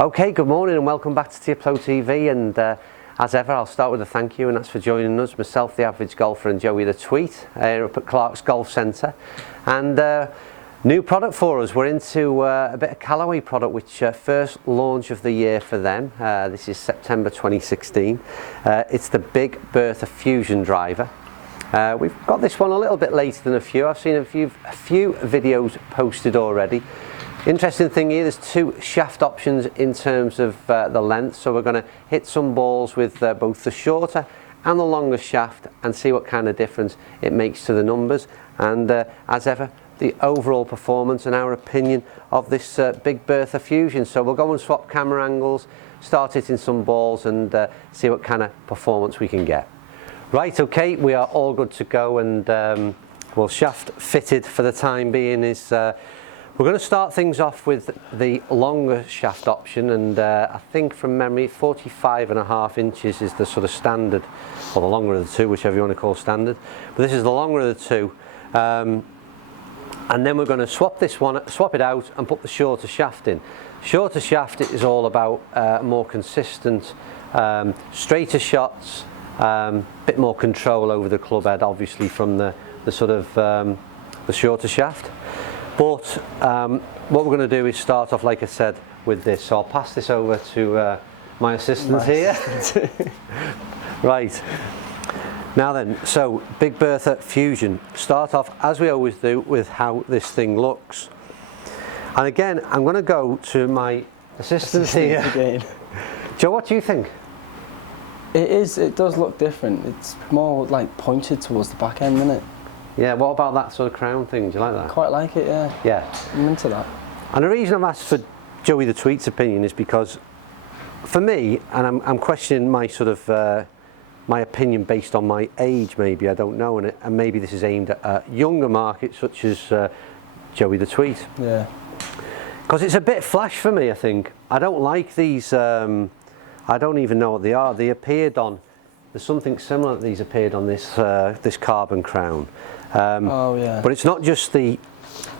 Okay, good morning and welcome back to Tiplo TV, and as ever I'll start with a thank you, and that's for joining us, myself the Average Golfer and Joey the Tweet, up at Clark's Golf Centre. And new product for us, we're into a bit of Callaway product, which first launch of the year for them. This is September 2016. It's the Big Bertha Fusion driver. We've got this one a little bit later than a few. I've seen a few videos posted already. Interesting thing here, there's two shaft options in terms of the length, so we're going to hit some balls with both the shorter and the longer shaft and see what kind of difference it makes to the numbers, and as ever the overall performance and our opinion of this Big Bertha Fusion. So we'll go and swap camera angles, start hitting some balls and see what kind of performance we can get. Right, okay, we are all good to go, and well, shaft fitted for the time being is we're going to start things off with the longer shaft option, and I think from memory 45.5 inches is the sort of standard, or the longer of the two, whichever you want to call standard, but this is the longer of the two. And then we're going to swap it out and put the shorter shaft in. Shorter shaft is all about more consistent, straighter shots, bit more control over the club head, obviously from the sort of the shorter shaft. But what we're going to do is start off, like I said, with this. So I'll pass this over to my assistant here. Right. Now then, so Big Bertha Fusion. Start off, as we always do, with how this thing looks. And again, I'm going to go to my assistant here. Again. Joe, what do you think? It does look different. It's more like pointed towards the back end, isn't it? Yeah, what about that sort of crown thing? Do you like that? Quite like it, yeah. Yeah. I'm into that. And the reason I've asked for Joey the Tweet's opinion is because, for me, and I'm questioning my sort of my opinion based on my age, maybe, I don't know, and maybe this is aimed at a younger market such as Joey the Tweet. Yeah. Because it's a bit flash for me, I think. I don't like these. I don't even know what they are. They appeared on. There's something similar that these appeared on this this carbon crown. Oh yeah. But it's not just the,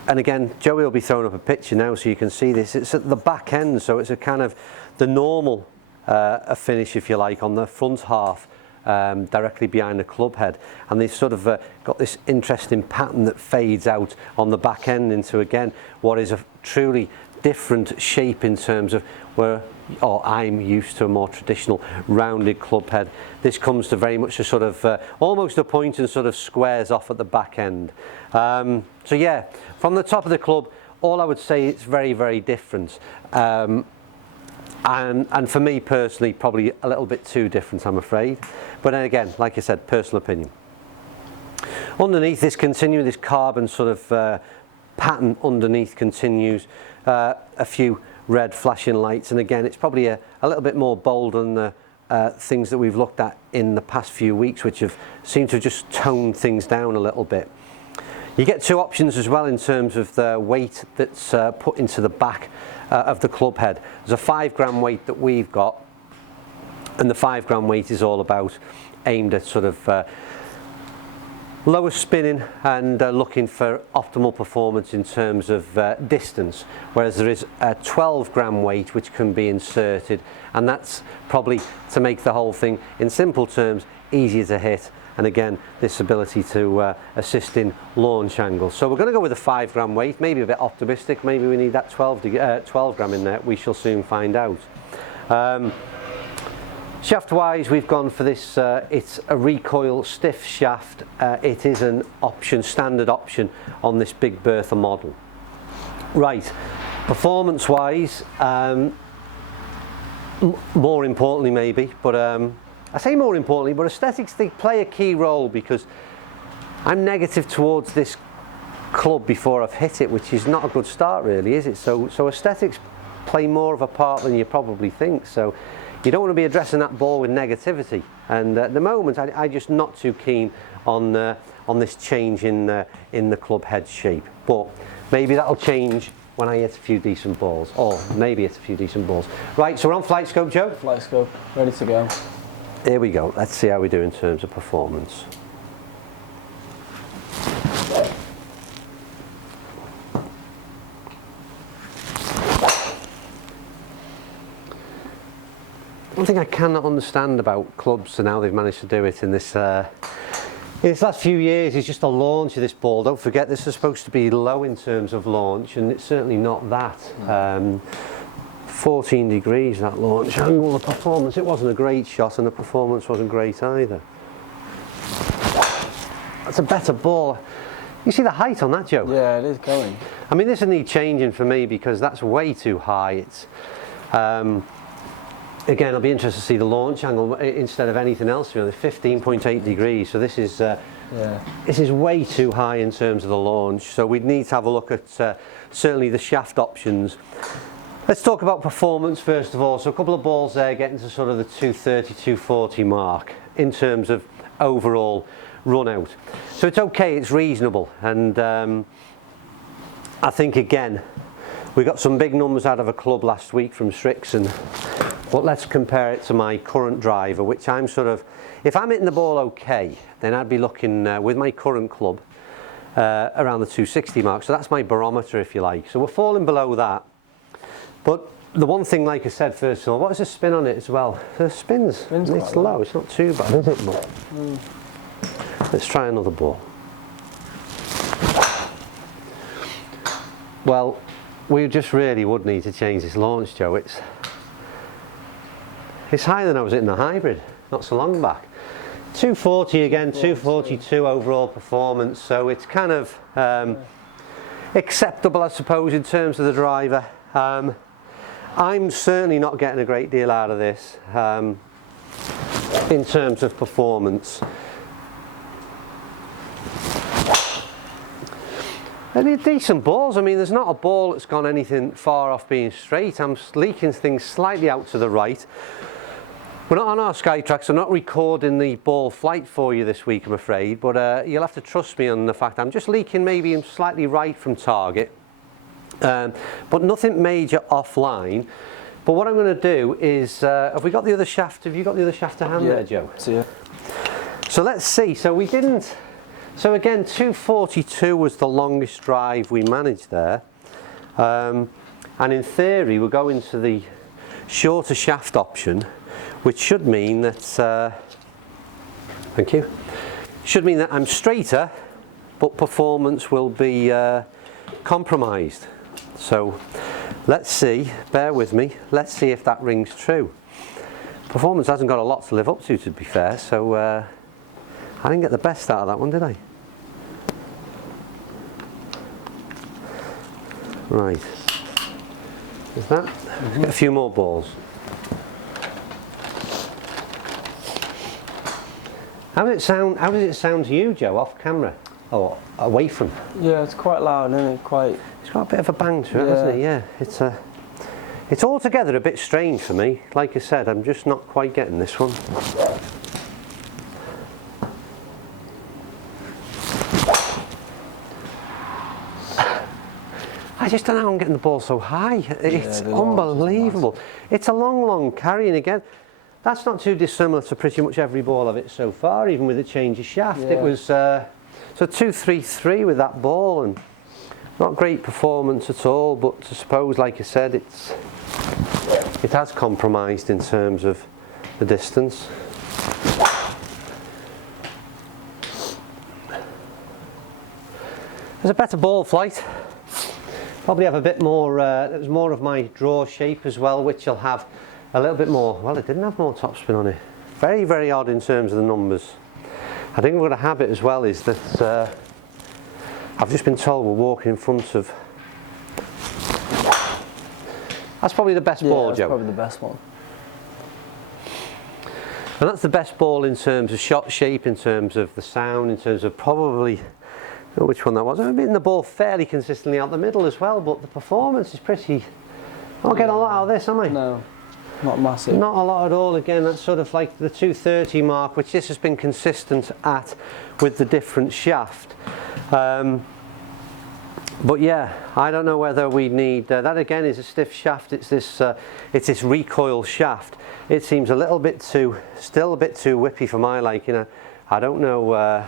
and again, Joey will be throwing up a picture now so you can see this. It's at the back end, so it's a kind of the normal a finish, if you like, on the front half, directly behind the club head, and they've sort of got this interesting pattern that fades out on the back end into, again, what is a truly different shape in terms of where, or I'm used to a more traditional rounded club head. This comes to very much a sort of almost a point and sort of squares off at the back end. So yeah, from the top of the club, all I would say it's very, very different. And for me personally, probably a little bit too different, I'm afraid. But then again, like I said, personal opinion. Underneath this this carbon sort of pattern underneath continues, a few red flashing lights, and again it's probably a little bit more bold than the things that we've looked at in the past few weeks, which have seemed to just tone things down a little bit. You get two options as well in terms of the weight that's put into the back of the club head. There's a 5 gram weight that we've got, and the 5 gram weight is all about aimed at sort of lower spinning and looking for optimal performance in terms of distance, whereas there is a 12 gram weight which can be inserted, and that's probably to make the whole thing, in simple terms, easier to hit, and again this ability to assist in launch angles. So we're going to go with a 5 gram weight, maybe a bit optimistic, maybe we need that 12 gram in there, we shall soon find out. Shaft wise, we've gone for this, it's a recoil stiff shaft. It is an option, standard option on this Big Bertha model. Right, performance wise, more importantly maybe, but I say more importantly, but aesthetics, they play a key role, because I'm negative towards this club before I've hit it, which is not a good start really, is it? So aesthetics play more of a part than you probably think. So you don't want to be addressing that ball with negativity, and at the moment I'm just not too keen on this change in the club head shape, but maybe that'll change when I hit a few decent balls, or maybe it's a few decent balls. Right, so we're on flight scope, Joe? Flight scope, ready to go. Here we go, let's see how we do in terms of performance. one thing I cannot understand about clubs and how they've managed to do it in this last few years is just the launch of this ball. Don't forget, this is supposed to be low in terms of launch, and it's certainly not that. 14 degrees that launch angle. The performance, it wasn't a great shot, and the performance wasn't great either. That's a better ball. You see the height on that, Joe? Yeah, it is going. I mean, this will need changing for me because that's way too high. It's again, I'll be interested to see the launch angle instead of anything else. 15.8 degrees. So this is this is way too high in terms of the launch. So we'd need to have a look at certainly the shaft options. Let's talk about performance first of all. So a couple of balls there getting to sort of the 230, 240 mark in terms of overall run out. So it's okay, it's reasonable, and I think again we got some big numbers out of a club last week from Strixon, but let's compare it to my current driver, which I'm sort of, if I'm hitting the ball okay, then I'd be looking with my current club around the 260 mark. So that's my barometer, if you like. So we're falling below that, but the one thing, like I said, first of all, what is the spin on it as well? The spins it's low. It's not too bad, is it? But let's try another ball. Well, we just really would need to change this launch, Joe. It's higher than I was hitting the hybrid not so long back. 240 again, 242 overall performance, so it's kind of acceptable, I suppose, in terms of the driver. I'm certainly not getting a great deal out of this in terms of performance. And they're decent balls. I mean, there's not a ball that's gone anything far off being straight. I'm leaking things slightly out to the right. We're not on our Skytrack, so I'm not recording the ball flight for you this week, I'm afraid, but you'll have to trust me on the fact I'm just leaking maybe slightly right from target. But nothing major offline. But what I'm going to do is, have we got the other shaft? Have you got the other shaft to hand there, Joe? Yeah. So let's see. So we didn't. So again, 242 was the longest drive we managed there, and in theory we're going to the shorter shaft option, which should mean that. Thank you. Should mean that I'm straighter, but performance will be compromised. So let's see, bear with me, let's see if that rings true. Performance hasn't got a lot to live up to be fair, so I didn't get the best out of that one, did I? Right, is that? Get a few more balls. How does it sound to you, Joe, off camera? Or away from? Yeah, it's quite loud, isn't it? It's got a bit of a bang to it, hasn't it? Yeah, it's altogether a bit strange for me. Like I said, I'm just not quite getting this one. I just don't know how I'm getting the ball so high. It's unbelievable. It's a long carry, and again, that's not too dissimilar to pretty much every ball of it so far, even with a change of shaft. It was so 233 with that ball, and not great performance at all, but I suppose, like I said, it has compromised in terms of the distance. There's a better ball flight. Probably have a bit more, there's more of my draw shape as well, which will have a little bit more, well, it didn't have more topspin on it. Very, very odd in terms of the numbers. I think what I have it as well is that I've just been told we're walking in front of. That's probably the best ball, Joe. That's probably the best one. And that's the best ball in terms of shot shape, in terms of the sound, in terms of probably, I don't know which one that was. I've been hitting the ball fairly consistently out the middle as well, but the performance is pretty. I'm not getting a lot out of this, am I? No. Not massive. Not a lot at all. Again, that's sort of like the 230 mark, which this has been consistent at with the different shaft. But yeah, I don't know whether we need that. Again, is a stiff shaft. It's this recoil shaft. It seems a little bit too, still a bit too whippy for my liking. I don't know.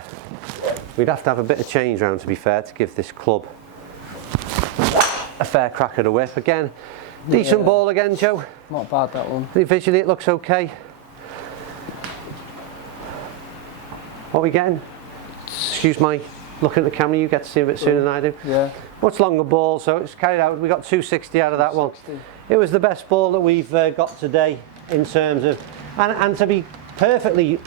We'd have to have a bit of change round, to be fair, to give this club a fair crack at a whip. Again, Decent Yeah. ball again, Joe. Not bad, that one. Visually it looks okay. What are we getting? Excuse my looking at the camera, you get to see a bit sooner than I do. Yeah. Much longer ball, so it's carried out. We got 260 out of that 260. one. It was the best ball that we've got today in terms of, and to be perfectly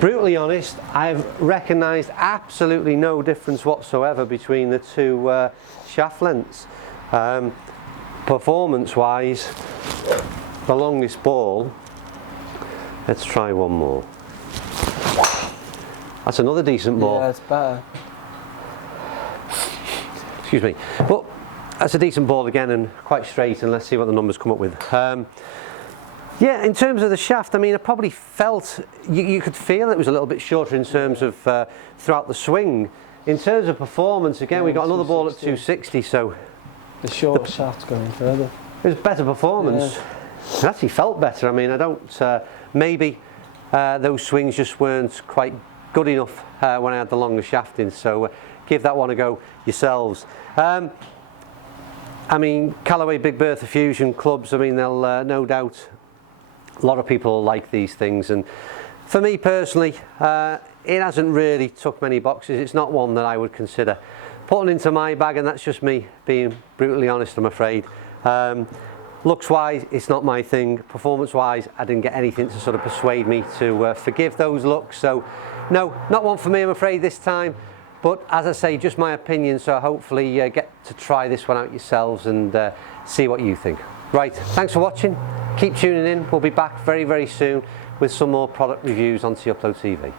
brutally honest, I've recognised absolutely no difference whatsoever between the two shaft lengths. Performance wise, the longest ball, let's try one more. That's another decent ball. Yeah, it's better. Excuse me. But that's a decent ball again and quite straight, and let's see what the numbers come up with. Yeah, in terms of the shaft, I mean, I probably felt, you could feel it was a little bit shorter in terms of throughout the swing. In terms of performance, again, Yeah, we got another ball at 260. 260, so The short shaft's going further. it was better performance. It actually felt better. I mean, I don't, maybe those swings just weren't quite good enough when I had the longer shaft in, so give that one a go yourselves. I mean, Callaway Big Bertha Fusion clubs, I mean, they'll no doubt, a lot of people like these things, and for me personally, it hasn't really took many boxes. It's not one that I would consider putting into my bag, and that's just me being brutally honest, I'm afraid. Looks wise, it's not my thing. Performance wise, I didn't get anything to sort of persuade me to forgive those looks, so no, not one for me, I'm afraid, this time. But as I say, just my opinion, so hopefully get to try this one out yourselves and see what you think. Right, thanks for watching. Keep tuning in. We'll be back very, very soon with some more product reviews on Untitled TV.